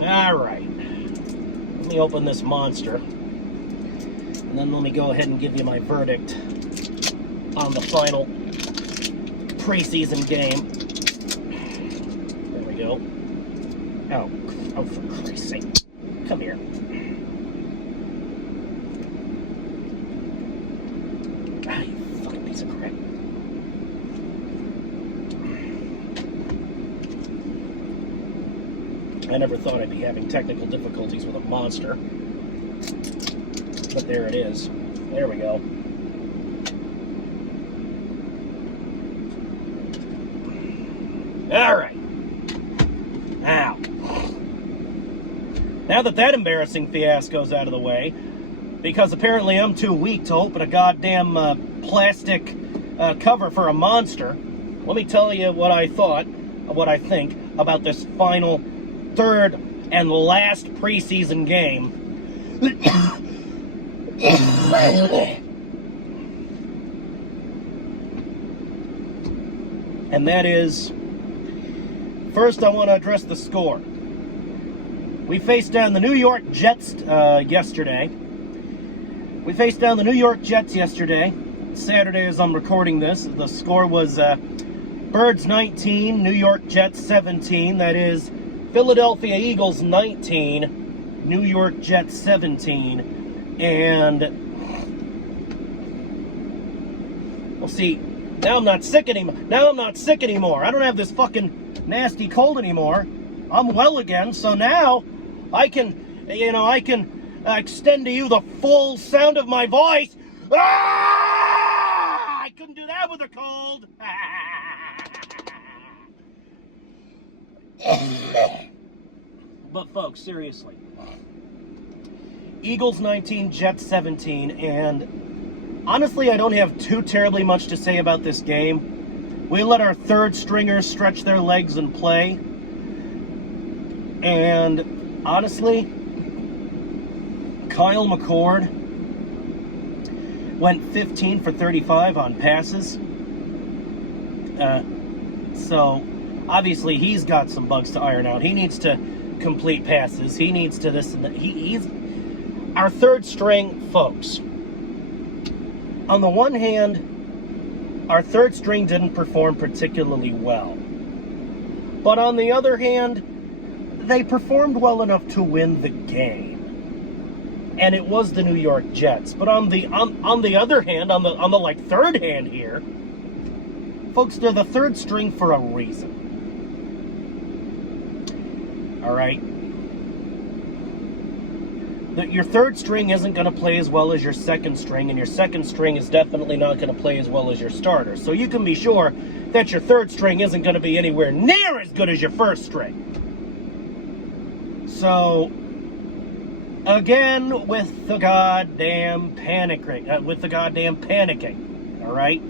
Alright. Let me open this monster. And then let me go ahead and give you my verdict on the final preseason game. There we go. Oh, for Christ's sake. Come here. Ah, you fucking piece of crap. I never thought I'd be having technical difficulties with a monster. But there it is. There we go. Alright. Now. Now that embarrassing fiasco's out of the way, because apparently I'm too weak to open a goddamn plastic cover for a monster, let me tell you what I think about this final third and last preseason game. And that is, first I want to address the score. We faced down the New York Jets yesterday. Saturday as I'm recording this. The score was Birds 19, New York Jets 17. That is Philadelphia Eagles 19, New York Jets 17. And we'll see. Now I'm not sick anymore. I don't have this fucking nasty cold anymore. I'm well again, so now I can extend to you the full sound of my voice. Ah! I couldn't do that with a cold. But folks, seriously. Eagles 19, Jets 17, and honestly, I don't have too terribly much to say about this game. We let our third stringers stretch their legs and play. And honestly, Kyle McCord went 15 for 35 on passes. So obviously he's got some bugs to iron out. He needs to complete passes. He needs to this and that. He's our third string, folks. On the one hand, our third string didn't perform particularly well. But on the other hand, they performed well enough to win the game. And it was the New York Jets. But on the other hand, on the like third hand here, folks, they're the third string for a reason. All right? Your third string isn't going to play as well as your second string, and your second string is definitely not going to play as well as your starter. So you can be sure that your third string isn't going to be anywhere near as good as your first string. So, again, with the goddamn panicking, all right?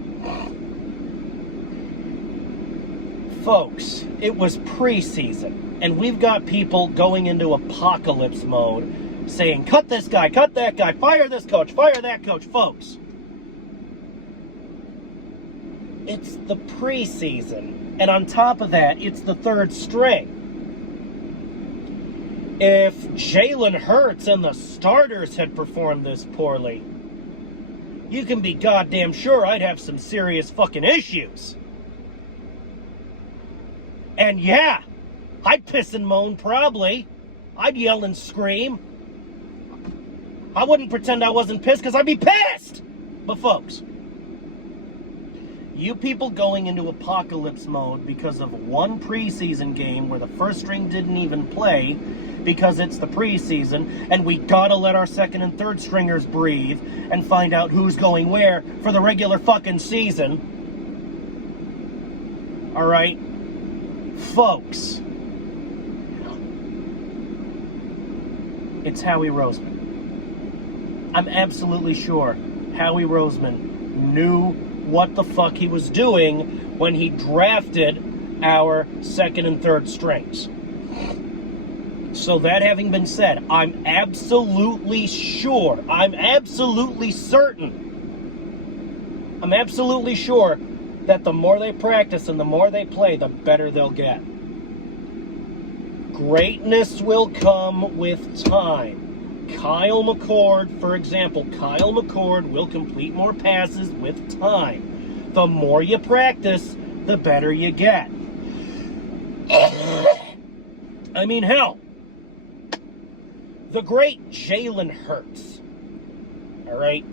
Folks, it was preseason, and we've got people going into apocalypse mode, saying, cut this guy, cut that guy, fire this coach, fire that coach. Folks, it's the preseason, and on top of that, it's the third string. If Jalen Hurts and the starters had performed this poorly, you can be goddamn sure I'd have some serious fucking issues. And yeah, I'd piss and moan probably. I'd yell and scream. I wouldn't pretend I wasn't pissed because I'd be pissed. But folks, you people going into apocalypse mode because of one preseason game where the first string didn't even play because it's the preseason and we gotta let our second and third stringers breathe and find out who's going where for the regular fucking season. All right, folks, it's Howie Roseman. I'm absolutely sure Howie Roseman knew what the fuck he was doing when he drafted our second and third strings. So that having been said, I'm absolutely sure, I'm absolutely certain, I'm absolutely sure that the more they practice and the more they play, the better they'll get. Greatness will come with time. Kyle McCord, for example, Kyle McCord will complete more passes with time. The more you practice, the better you get. I mean, hell, the great Jalen Hurts. All right?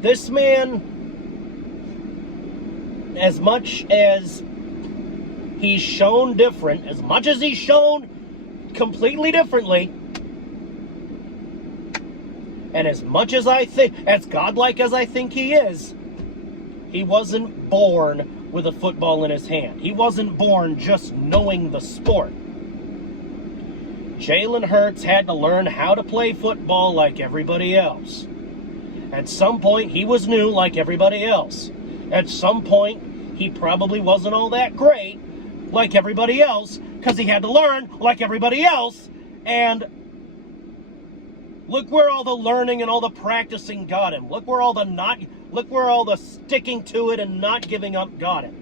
This man, as much as he's shown different, as much as he's shown completely differently, and as much as I think, as godlike as I think he is, he wasn't born with a football in his hand. He wasn't born just knowing the sport. Jalen Hurts had to learn how to play football like everybody else. At some point, he was new like everybody else. At some point, he probably wasn't all that great like everybody else because he had to learn like everybody else. And look where all the learning and all the practicing got him. Look where all the sticking to it and not giving up got him.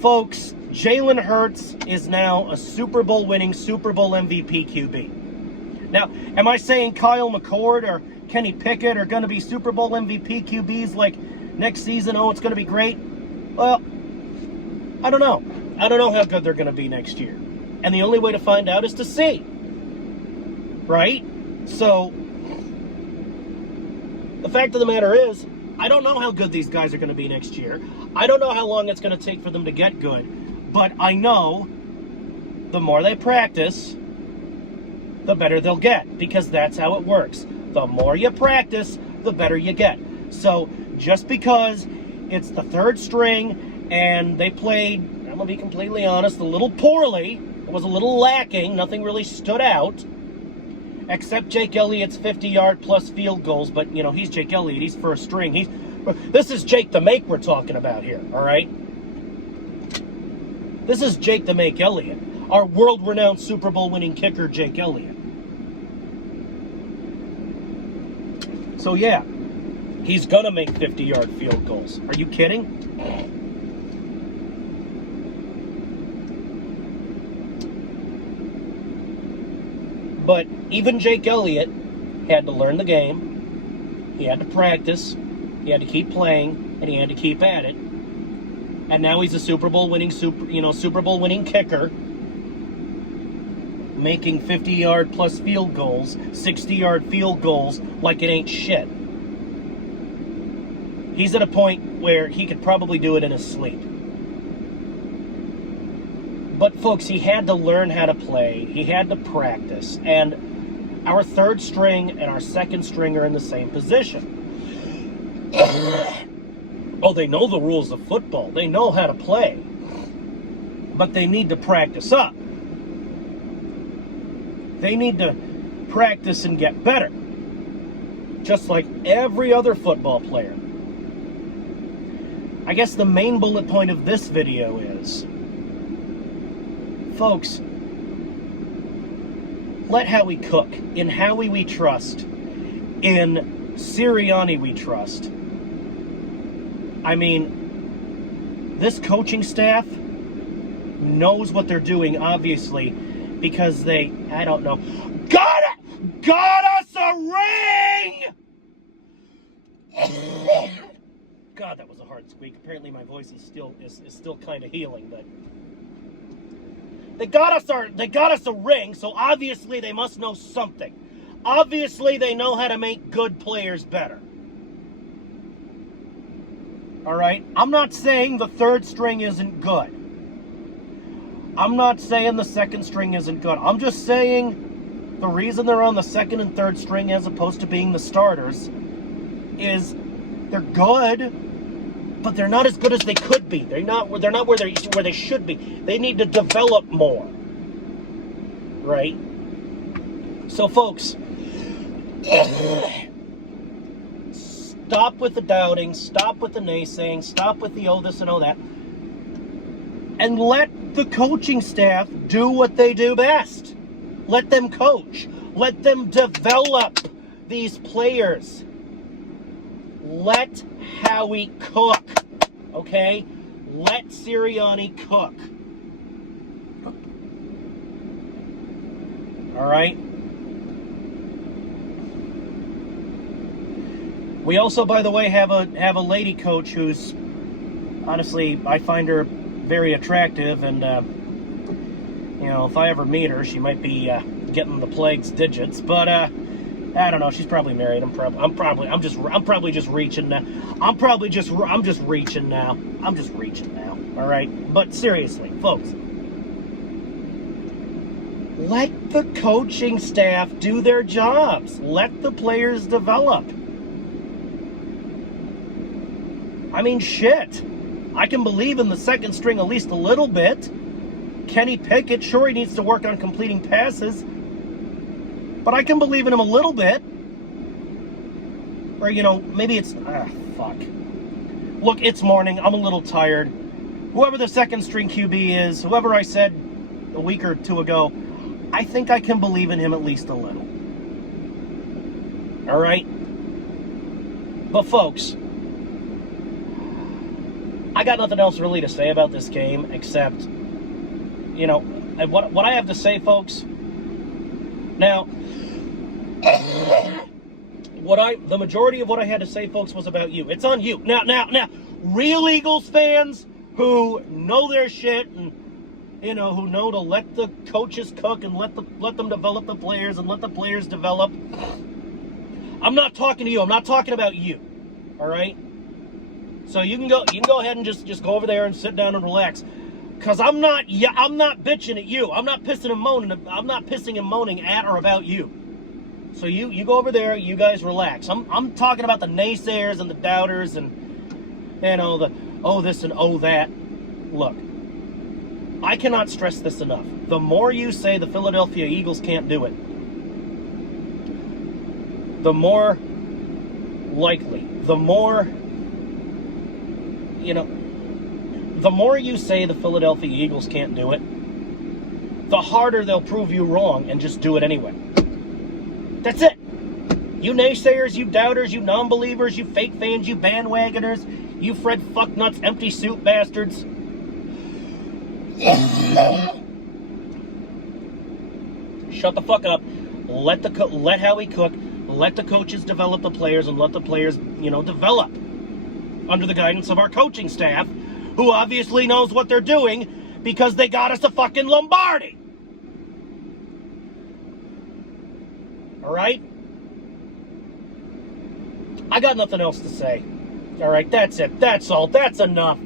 Folks, Jalen Hurts is now a Super Bowl winning, Super Bowl MVP QB. Now, am I saying Kyle McCord or Kenny Pickett are going to be Super Bowl MVP QBs like next season? Oh, it's going to be great. Well, I don't know. I don't know how good they're going to be next year. And the only way to find out is to see. Right? So, the fact of the matter is, I don't know how good these guys are going to be next year. I don't know how long it's going to take for them to get good. But I know the more they practice, the better they'll get. Because that's how it works. The more you practice, the better you get. So, just because it's the third string and they played, I'm going to be completely honest, a little poorly. It was a little lacking. Nothing really stood out. Except Jake Elliott's 50-yard plus field goals. But, you know, he's Jake Elliott. He's first string. This is Jake the Make we're talking about here, all right? This is Jake the Make Elliott. Our world-renowned Super Bowl winning kicker, Jake Elliott. So, yeah, he's going to make 50-yard field goals. Are you kidding? But even Jake Elliott had to learn the game. He had to practice. He had to keep playing, and he had to keep at it. And now he's a Super Bowl winning kicker, making 50-yard plus field goals, 60-yard field goals like it ain't shit. He's at a point where he could probably do it in his sleep. But folks, he had to learn how to play. He had to practice. And our third string and our second string are in the same position. Oh, they know the rules of football. They know how to play. But they need to practice up. They need to practice and get better. Just like every other football player. I guess the main bullet point of this video is, folks, let Howie cook. In Howie we trust. In Sirianni we trust. I mean, this coaching staff knows what they're doing, obviously, because they, I don't know, got us a ring! God, that was a hard squeak. Apparently my voice is still kind of healing, but they got us a ring, so obviously they must know something. Obviously they know how to make good players better. All right? I'm not saying the third string isn't good. I'm not saying the second string isn't good. I'm just saying the reason they're on the second and third string as opposed to being the starters is they're good, but they're not as good as they could be. They're not where they should be. They need to develop more. Right? So folks, stop with the doubting, stop with the naysaying, stop with the oh this and oh that, and let the coaching staff do what they do best. Let them coach. Let them develop these players. Let Howie cook, okay? Let Sirianni cook. All right? We also, by the way, have a lady coach who's, honestly, I find her very attractive, and you know, if I ever meet her, she might be getting the plague's digits. But I don't know. She's probably married. I'm probably just reaching now. I'm just reaching now. All right. But seriously, folks, let the coaching staff do their jobs. Let the players develop. I mean, shit. I can believe in the second string at least a little bit. Kenny Pickett, sure, he needs to work on completing passes, but I can believe in him a little bit. Or, you know, maybe it's... fuck. Look, it's morning. I'm a little tired. Whoever the second string QB is, whoever I said a week or two ago, I think I can believe in him at least a little. All right? But, folks, I got nothing else really to say about this game except, you know, what I have to say, folks. Now, the majority of what I had to say, folks, was about you. It's on you. Now, real Eagles fans who know their shit and, you know, who know to let the coaches cook and let them develop the players and let the players develop. I'm not talking to you. I'm not talking about you. All right? So you can go ahead and just go over there and sit down and relax. Cause I'm not bitching at you. I'm not pissing and moaning at or about you. So you go over there, you guys relax. I'm talking about the naysayers and the doubters and, you know, the oh this and oh that. Look, I cannot stress this enough. The more you say the Philadelphia Eagles can't do it, the more likely, the more, you know, the more you say the Philadelphia Eagles can't do it, the harder they'll prove you wrong and just do it anyway. That's it. You naysayers, you doubters, you non-believers, you fake fans, you bandwagoners, you Fred fucknuts, empty suit bastards. Shut the fuck up. Let Howie cook. Let the coaches develop the players and let the players, you know, develop under the guidance of our coaching staff, who obviously knows what they're doing because they got us a fucking Lombardi. All right? I got nothing else to say. All right, that's it. That's all. That's enough.